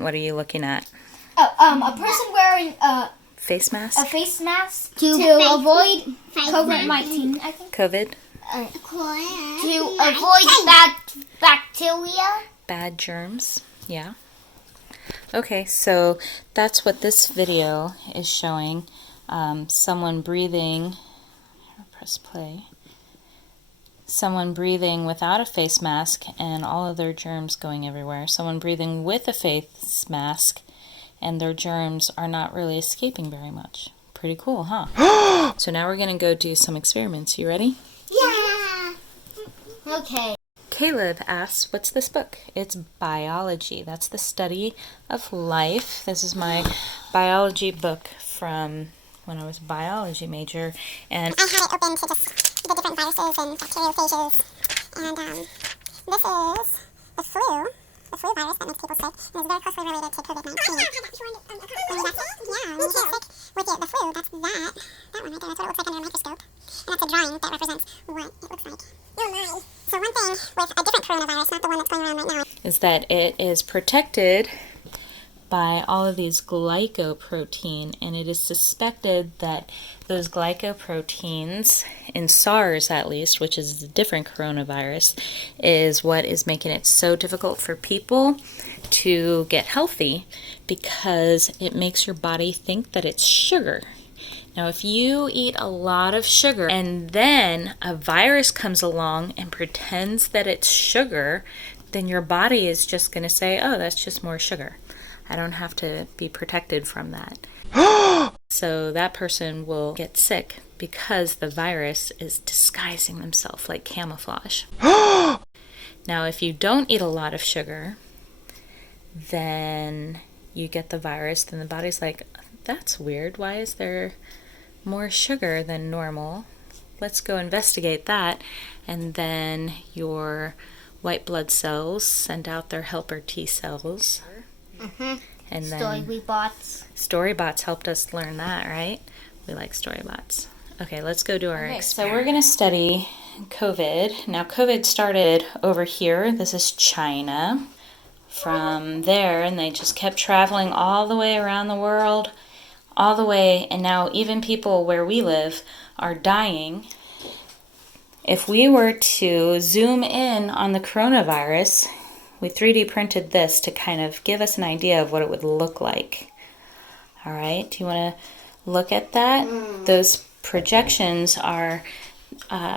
what are you looking at? A person wearing a face mask to avoid COVID-19, I think. COVID? To avoid bad bacteria. Bad germs, yeah. Okay, so that's what this video is showing. Someone breathing, press play. Someone breathing without a face mask and all of their germs going everywhere. Someone breathing with a face mask and their germs are not really escaping very much. Pretty cool, huh? So now we're going to go do some experiments. You ready? Yeah. Okay. Caleb asks, what's this book? It's biology. That's the study of life. This is my biology book from when I was a biology major. And I had it open to just the different viruses and bacteriophages. And this is the flu virus that makes people sick. And it's very closely related to COVID-19. Yeah, when you get sick with the flu, that's that one right there. That's what it looks like under a microscope. And that's a drawing that represents what it looks like. Oh my. So one thing with a different coronavirus, not the one that's going around right now, is that it is protected by all of these glycoprotein, and it is suspected that those glycoproteins, in SARS at least, which is a different coronavirus, is what is making it so difficult for people to get healthy, because it makes your body think that it's sugar. Now, if you eat a lot of sugar and then a virus comes along and pretends that it's sugar, then your body is just going to say, oh, that's just more sugar. I don't have to be protected from that. So that person will get sick because the virus is disguising themselves like camouflage. Now, if you don't eat a lot of sugar, then you get the virus, then the body's like, that's weird. Why is there more sugar than normal? Let's go investigate that. And then your white blood cells send out their helper T cells. And then Storybots helped us learn that, right? We like Storybots. Okay, let's go do our experiment. So we're going to study COVID. Now, COVID started over here. This is China. From there, and they just kept traveling all the way around the world, all the way, and now even people where we live are dying. If we were to zoom in on the coronavirus, we 3D printed this to kind of give us an idea of what it would look like. All right, do you want to look at that? Those projections are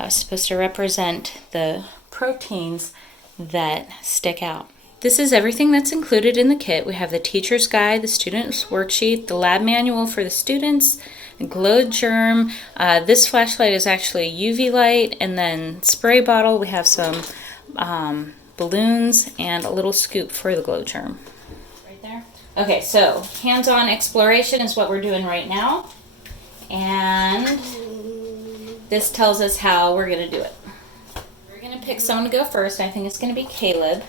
supposed to represent the proteins that stick out. This is everything that's included in the kit. We have the teacher's guide, the student's worksheet, the lab manual for the students, a glow germ. This flashlight is actually a UV light, and then spray bottle. We have some balloons and a little scoop for the glow germ. Right there. Okay, so hands-on exploration is what we're doing right now. And this tells us how we're going to do it. We're going to pick someone to go first. I think it's going to be Caleb.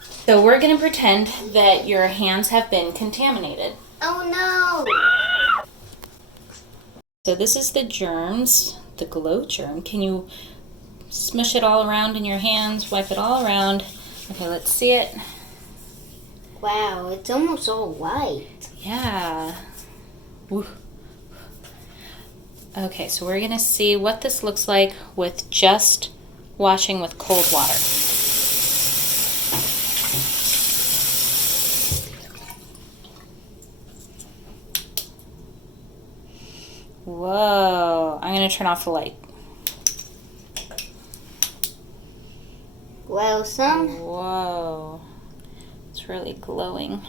So we're going to pretend that your hands have been contaminated. Oh no! So this is the germs, the glow germ. Can you smush it all around in your hands, wipe it all around? Okay, let's see it. Wow, it's almost all white. Yeah. Woo. Okay, so we're going to see what this looks like with just washing with cold water. Whoa, I'm going to turn off the light. Well, Whoa, it's really glowing.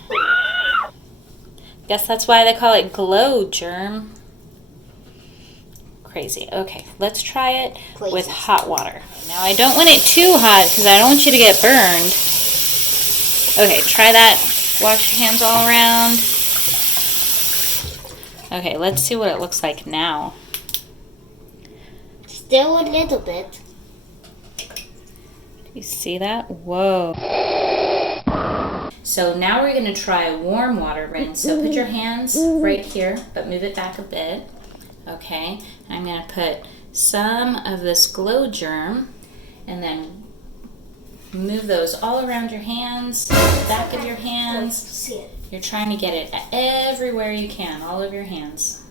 Guess that's why they call it glow germ. Crazy. Okay, let's try it with hot water. Now, I don't want it too hot because I don't want you to get burned. Okay, try that. Wash your hands all around. Okay, let's see what it looks like now. Still a little bit. Do you see that? Whoa. So now we're going to try warm water rinse. So put your hands right here, but move it back a bit. Okay, I'm going to put some of this glow germ and then Move those all around your hands, back of your hands. See it. You're trying to get it everywhere you can, all over your hands.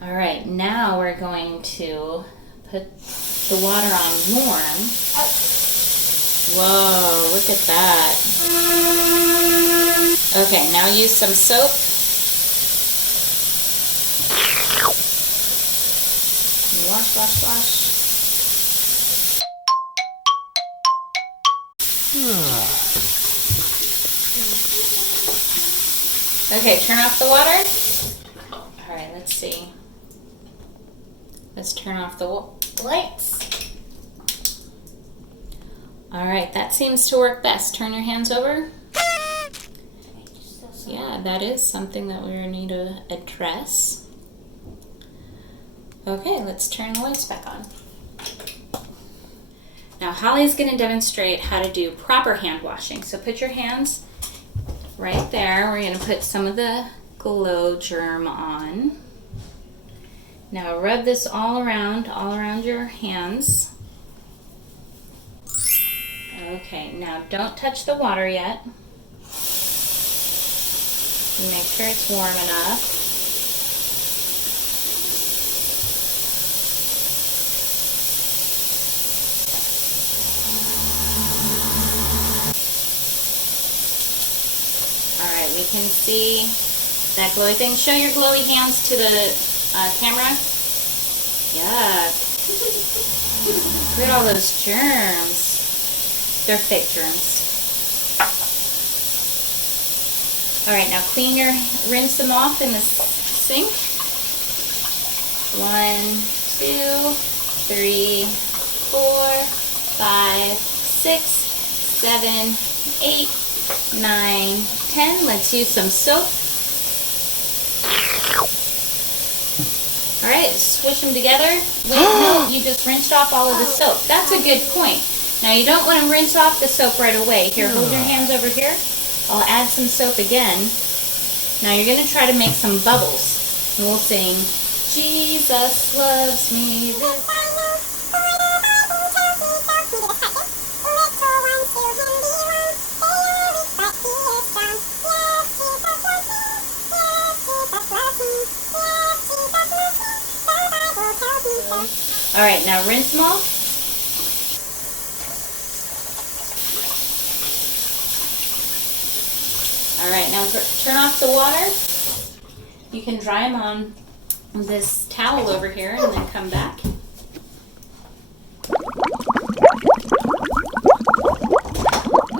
All right, now we're going to put the water on warm. Whoa, look at that. Okay, now use some soap. Wash, wash, wash. Okay, turn off the water. All right, let's see. Let's turn off the lights. All right, that seems to work best. Turn your hands over. Yeah, that is something that we need to address. Okay, let's turn the lights back on. Now, Holly's going to demonstrate how to do proper hand washing. So put your hands right there. We're going to put some of the glow germ on. Now rub this all around your hands. Okay, now don't touch the water yet. Make sure it's warm enough. Alright, we can see that glowy thing. Show your glowy hands to the camera. Yuck. Look at all those germs. They're fake germs. Alright, now rinse them off in the sink. 1, 2, 3, 4, 5, 6, 7, 8, 9, 10. Let's use some soap. Alright, swish them together. Wait, no, you just rinsed off all of the soap. That's a good point. Now you don't want to rinse off the soap right away. Here, hold your hands over here. I'll add some soap again. Now you're going to try to make some bubbles. And we'll sing, Jesus loves me. All right, now rinse them off. All right, now turn off the water. You can dry them on this towel over here and then come back.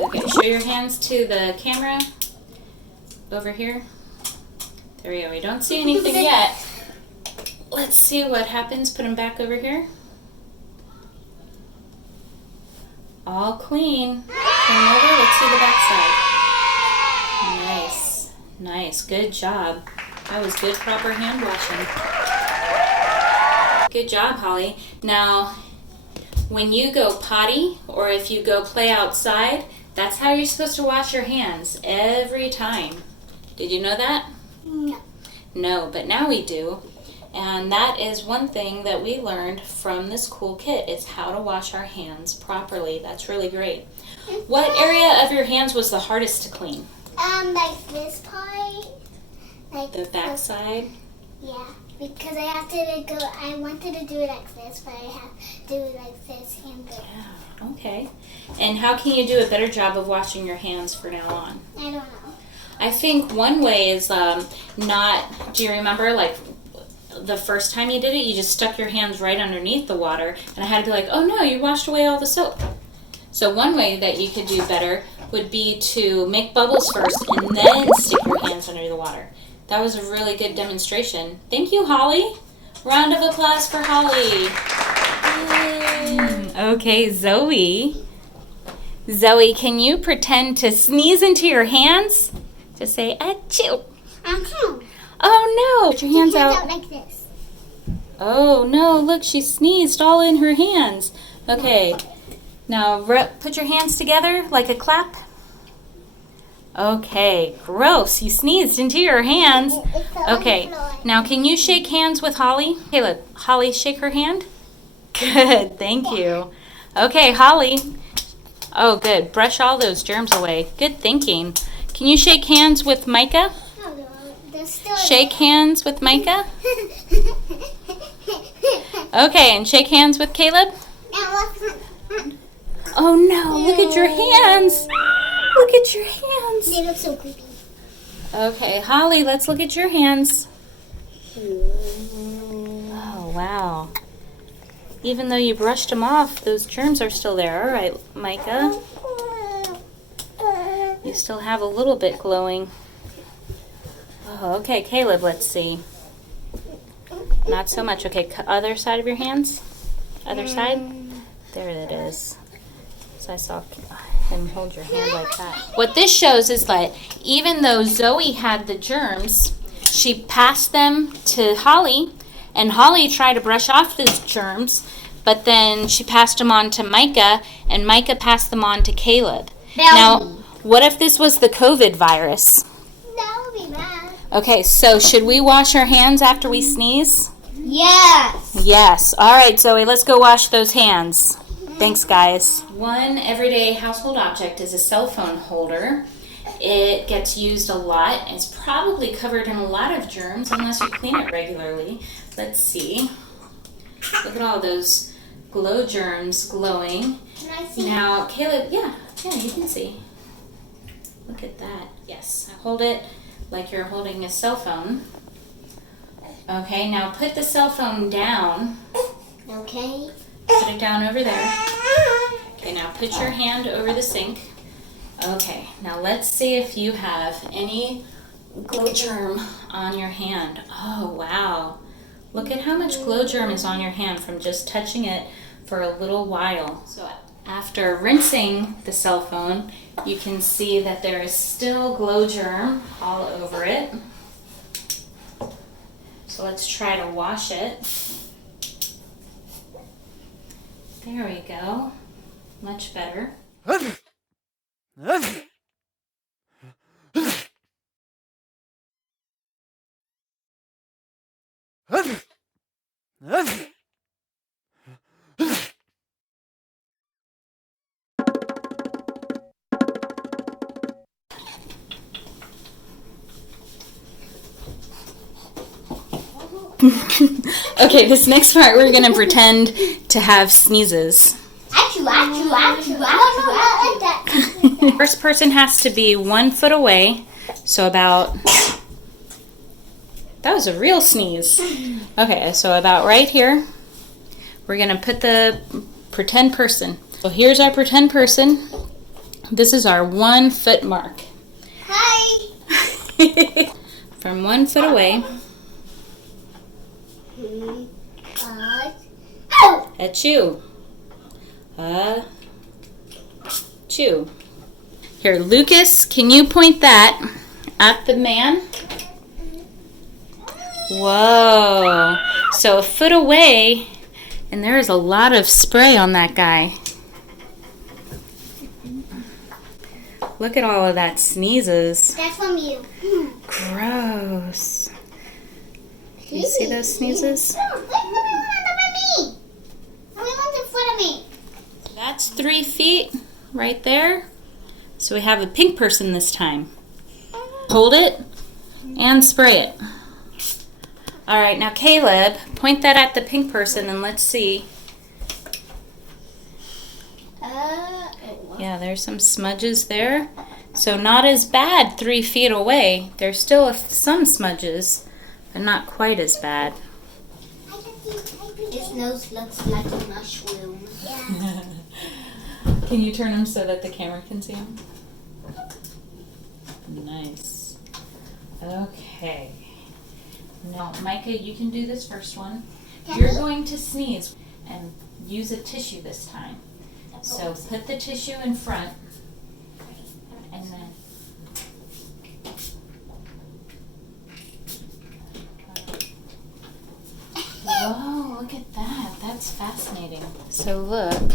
Okay, show your hands to the camera over here. There we go. We don't see anything yet. Let's see what happens. Put them back over here. All clean. Turn them over. Let's see the back side. Nice. Nice. Good job. That was good, proper hand washing. Good job, Holly. Now, when you go potty or if you go play outside, that's how you're supposed to wash your hands every time. Did you know that? No. No, but now we do. And that is one thing that we learned from this cool kit is how to wash our hands properly. That's really great. What area of your hands was the hardest to clean? Like this part. Like The back side? Yeah, because I wanted to do it like this, but I have to do it like this and this. Yeah, okay. And how can you do a better job of washing your hands from now on? I don't know. I think one way is do you remember like the first time you did it, you just stuck your hands right underneath the water and I had to be like, oh no, you washed away all the soap. So one way that you could do better would be to make bubbles first and then stick your hands under the water. That was a really good demonstration. Thank you, Holly. Round of applause for Holly. Okay, Zoe. Zoe, can you pretend to sneeze into your hands? Just say, achoo. Achoo. Oh no! Put your hands out. Like this. Oh no, look, she sneezed all in her hands. Okay, now put your hands together like a clap. Okay, gross, you sneezed into your hands. Okay, now can you shake hands with Holly? Okay, look, Holly, shake her hand. Good, thank you. Okay, Holly, Oh, good. Brush all those germs away. Good thinking. Can you shake hands with Micah? Oh, no, there's still Shake hands with Micah? Okay, and shake hands with Caleb? Oh no, look at your hands. Look at your hands. They look so creepy. Okay, Holly, let's look at your hands. Oh, wow. Even though you brushed them off, those germs are still there. All right, Micah. You still have a little bit glowing. Oh, okay, Caleb, let's see. Not so much. Okay, other side of your hands. Other side. There it is. So I saw him hold your hand like that. What this shows is that even though Zoe had the germs, she passed them to Holly, and Holly tried to brush off those germs, but then she passed them on to Micah, and Micah passed them on to Caleb. Now, what if this was the COVID virus? That would be bad. Okay, so should we wash our hands after we sneeze? Yes. Yes. All right, Zoe, let's go wash those hands. Thanks, guys. One everyday household object is a cell phone holder. It gets used a lot. It's probably covered in a lot of germs unless you clean it regularly. Let's see. Look at all those glow germs glowing. Can I see? Now, Caleb, yeah, you can see. Look at that. Yes, hold it like you're holding a cell phone. Okay, now put the cell phone down. Okay. Put it down over there. Okay, now put your hand over the sink. Okay, now let's see if you have any glow germ on your hand. Oh, wow. Look at how much glow germ is on your hand from just touching it for a little while. So after rinsing the cell phone, you can see that there is still glow germ all over it. So let's try to wash it. There we go. Much better. Okay, this next part we're going to pretend to have sneezes. First person has to be 1 foot away, so about... That was a real sneeze. Okay, so about right here, we're going to put the pretend person. So here's our pretend person. This is our 1 foot mark. Hi. From 1 foot away. Achoo. Chew. Here, Lucas, can you point that at the man? Whoa. So 1 foot away, and there is a lot of spray on that guy. Look at all of that sneezes. That's from you. Gross. Do you see those sneezes? That's 3 feet right there. So we have a pink person this time. Hold it and spray it. All right, now Caleb, point that at the pink person and let's see. Yeah, there's some smudges there. So not as bad 3 feet away. There's still some smudges, but not quite as bad. His nose looks like a mushroom. Yeah. Can you turn them so that the camera can see them? Nice. Okay. Now, Micah, you can do this first one. You're going to sneeze and use a tissue this time. So put the tissue in front and then whoa, look at that. That's fascinating. So look,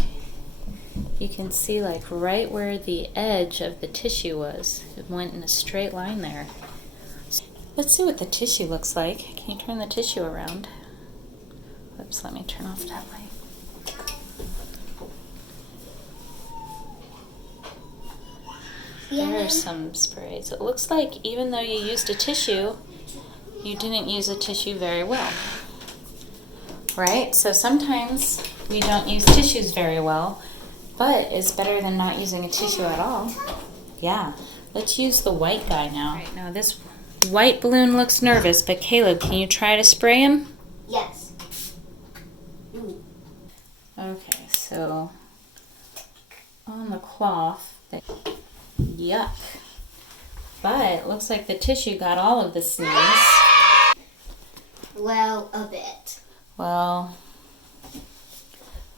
you can see like right where the edge of the tissue was. It went in a straight line there. Let's see what the tissue looks like. Can you turn the tissue around? Oops, let me turn off that light. There are some sprays. It looks like even though you used a tissue, you didn't use a tissue very well. Right? So sometimes we don't use tissues very well, but it's better than not using a tissue at all. Yeah. Let's use the white guy now. Right, now this white balloon looks nervous, but Caleb, can you try to spray him? Yes. Okay, so on the cloth, yuck. But it looks like the tissue got all of the sneeze. Well, a bit. Well,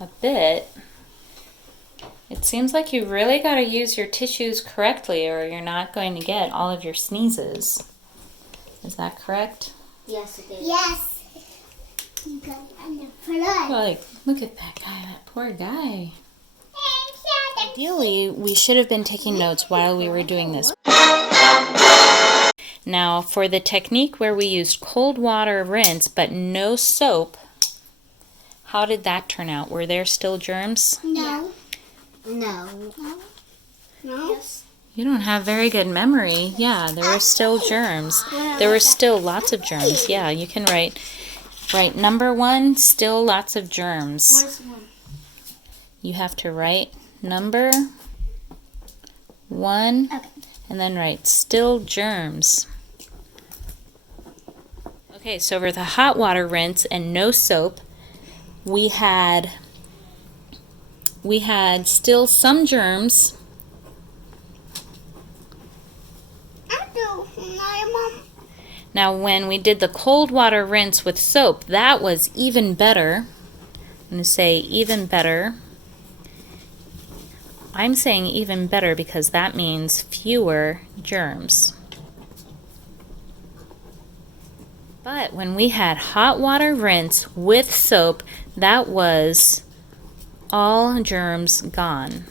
a bit. It seems like you really got to use your tissues correctly or you're not going to get all of your sneezes. Is that correct? Yes, it is. Yes. You got it under blood. Like, look at that guy, that poor guy. Ideally, we should have been taking notes while we were doing this. Now, for the technique where we used cold water rinse but no soap, how did that turn out? Were there still germs? No. No. No. No. Yes. You don't have very good memory. Yeah, there were still germs. There were still lots of germs. Yeah, you can write number 1, still lots of germs. Where's 1? You have to write number 1 and then write still germs. Okay, so for the hot water rinse and no soap, we had still some germs. Now when we did the cold water rinse with soap, that was even better. I'm going to say even better. I'm saying even better because that means fewer germs. But when we had hot water rinse with soap, that was all germs gone.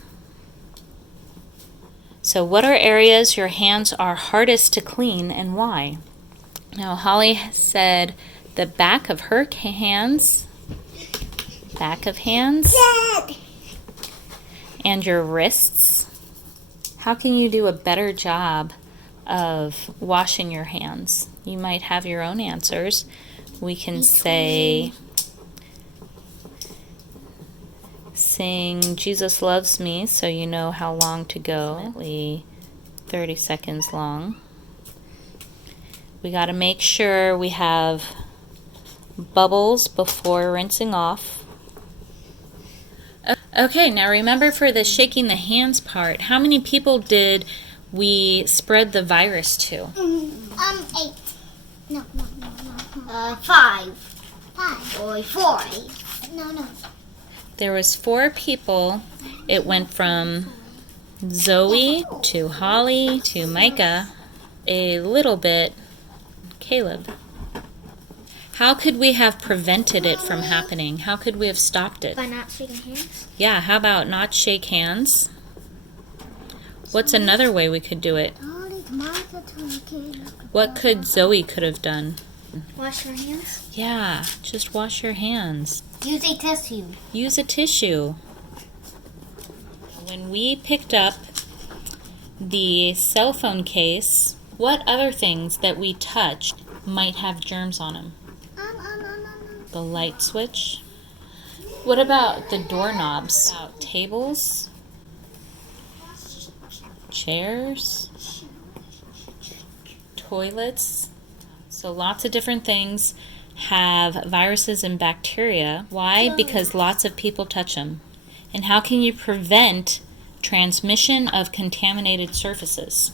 So what are areas your hands are hardest to clean and why? Now Holly said the back of her hands, and your wrists. How can you do a better job of washing your hands? You might have your own answers. We can say, sing Jesus Loves Me so you know how long to go. 30 seconds long. We got to make sure we have bubbles before rinsing off. Okay, now remember for the shaking the hands part, how many people did we spread the virus to? 8. No. 5. 5. Or 4. No. There was 4 people. It went from Zoe to Holly to Micah, a little bit Caleb. How could we have prevented it from happening? How could we have stopped it? By not shaking hands? Yeah, how about not shake hands? What's another way we could do it? What could Zoe could have done? Wash your hands? Yeah, just wash your hands. Use a tissue. Use a tissue. When we picked up the cell phone case, what other things that we touched might have germs on them? The light switch. What about the doorknobs? About tables? Chairs? Toilets? So lots of different things have viruses and bacteria. Why? Because lots of people touch them. And how can you prevent transmission of contaminated surfaces?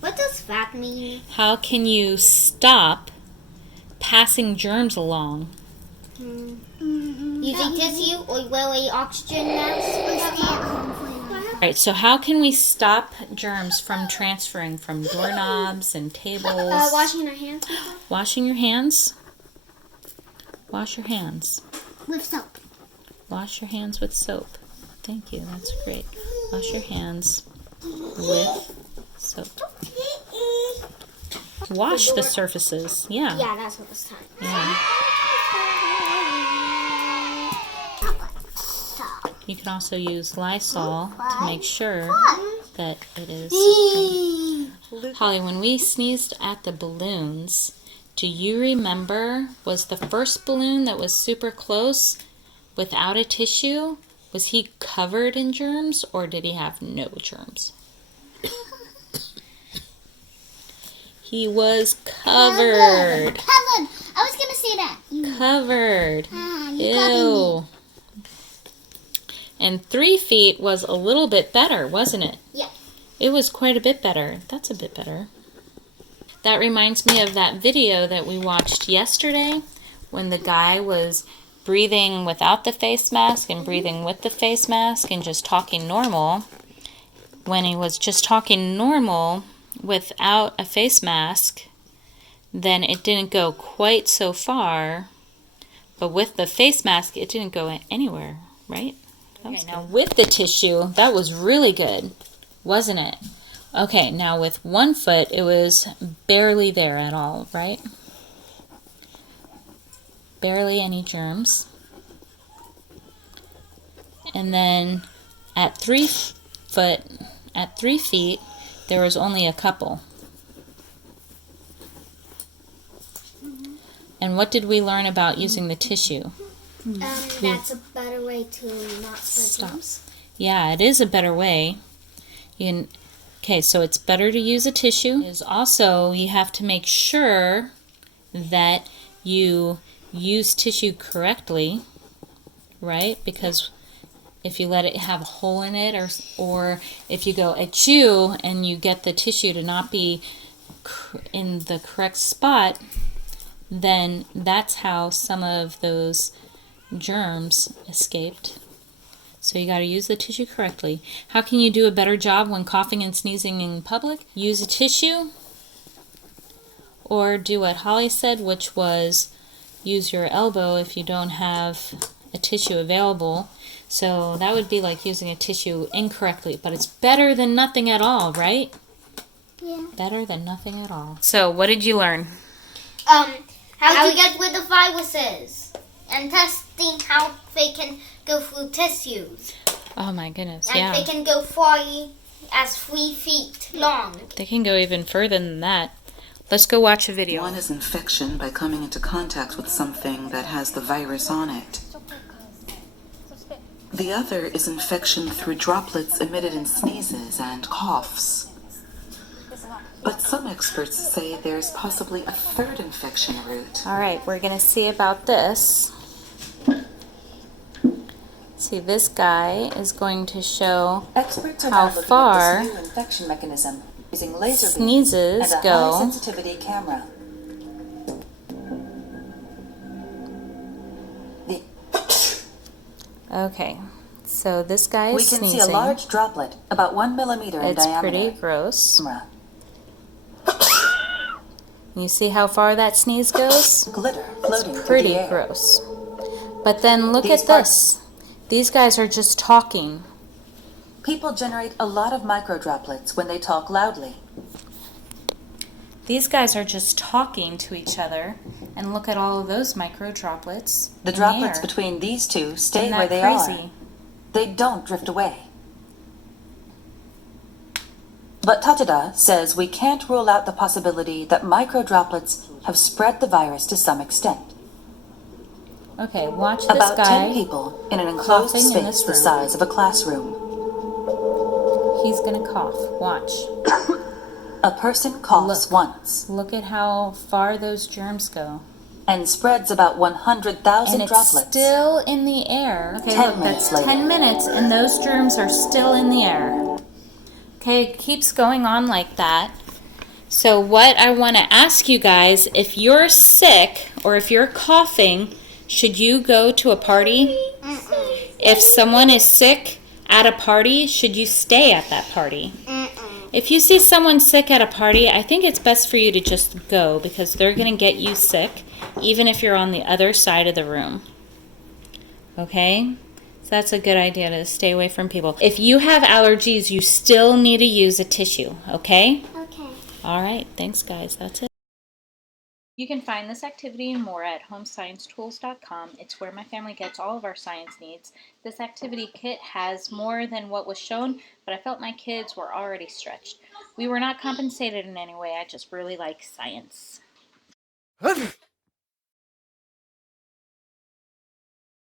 What does that mean? How can you stop passing germs along? Using tissue or wear a oxygen mask? Alright, so how can we stop germs from transferring from doorknobs and tables? Washing our hands. Washing your hands? Wash your hands. With soap. Wash your hands with soap. Thank you, that's great. Wash your hands with soap. Wash the surfaces. Yeah. Yeah, that's what it's time. Yeah. You can also use Lysol to make sure that it is. Holly, when we sneezed at the balloons, do you remember, was the first balloon that was super close without a tissue, was he covered in germs or did he have no germs? He was covered. Covered. I was gonna say that. Covered. You covered me. And 3 feet was a little bit better, wasn't it? Yeah. It was quite a bit better. That's a bit better. That reminds me of that video that we watched yesterday when the guy was breathing without the face mask and breathing with the face mask and just talking normal. When he was just talking normal without a face mask, then it didn't go quite so far. But with the face mask, it didn't go anywhere, right? Okay, now with the tissue, that was really good, wasn't it? Okay, now with 1 foot, it was barely there at all, right? Barely any germs. And then at 3 feet, there was only a couple. And what did we learn about using the tissue? That's a better way to not spread germs. Yeah, it is a better way. Okay, so it's better to use a tissue. Is also, you have to make sure that you use tissue correctly, right? Because if you let it have a hole in it, or if you go achoo and you get the tissue to not be in the correct spot, then that's how some of those germs escaped. So you got to use the tissue correctly. How can you do a better job when coughing and sneezing in public? Use a tissue, or do what Holly said, which was use your elbow if you don't have a tissue available. So that would be like using a tissue incorrectly, but it's better than nothing at all, right? Yeah. Better than nothing at all. So what did you learn? How to get rid of viruses and testing how they can go through tissues. Oh my goodness, And yeah. they can go far as 3 feet long. They can go even further than that. Let's go watch a video. One is infection by coming into contact with something that has the virus on it. The other is infection through droplets emitted in sneezes and coughs. But some experts say there's possibly a third infection route. All right, we're going to see about this. See, this guy is going to show Experts are how now looking far at this new infection mechanism using laser beams sneezes and a go. high-sensitivity camera. Okay, so this guy We is can sneezing. see a large droplet, about 1 millimeter in It's diameter. pretty gross. Camera. You see how far that sneeze goes? Glitter floating through Pretty the air. gross. But then look These at this. These guys are just talking. People generate a lot of microdroplets when they talk loudly. These guys are just talking to each other, and look at all of those micro droplets. The in droplets air. between these two stay Isn't where that they crazy? are. They don't drift away. But Tatada says we can't rule out the possibility that microdroplets have spread the virus to some extent. Okay, watch this About 10 guy. people in an enclosed coughing in space this the room. size of a classroom. He's gonna cough. Watch. A person coughs Look. once Look at how far those germs go. and spreads about 100,000 And it's droplets. still in the air. Okay, 10 look, that's minutes later. 10 minutes, and those germs are still in the air. Okay, it keeps going on like that. So what I want to ask you guys, if you're sick or if you're coughing, should you go to a party? If someone is sick at a party, should you stay at that party? If you see someone sick at a party, I think it's best for you to just go because they're going to get you sick, even if you're on the other side of the room. Okay? So that's a good idea to stay away from people. If you have allergies, you still need to use a tissue, okay? Okay. All right. Thanks, guys. That's it. You can find this activity and more at homesciencetools.com. It's where my family gets all of our science needs. This activity kit has more than what was shown, but I felt my kids were already stretched. We were not compensated in any way. I just really like science.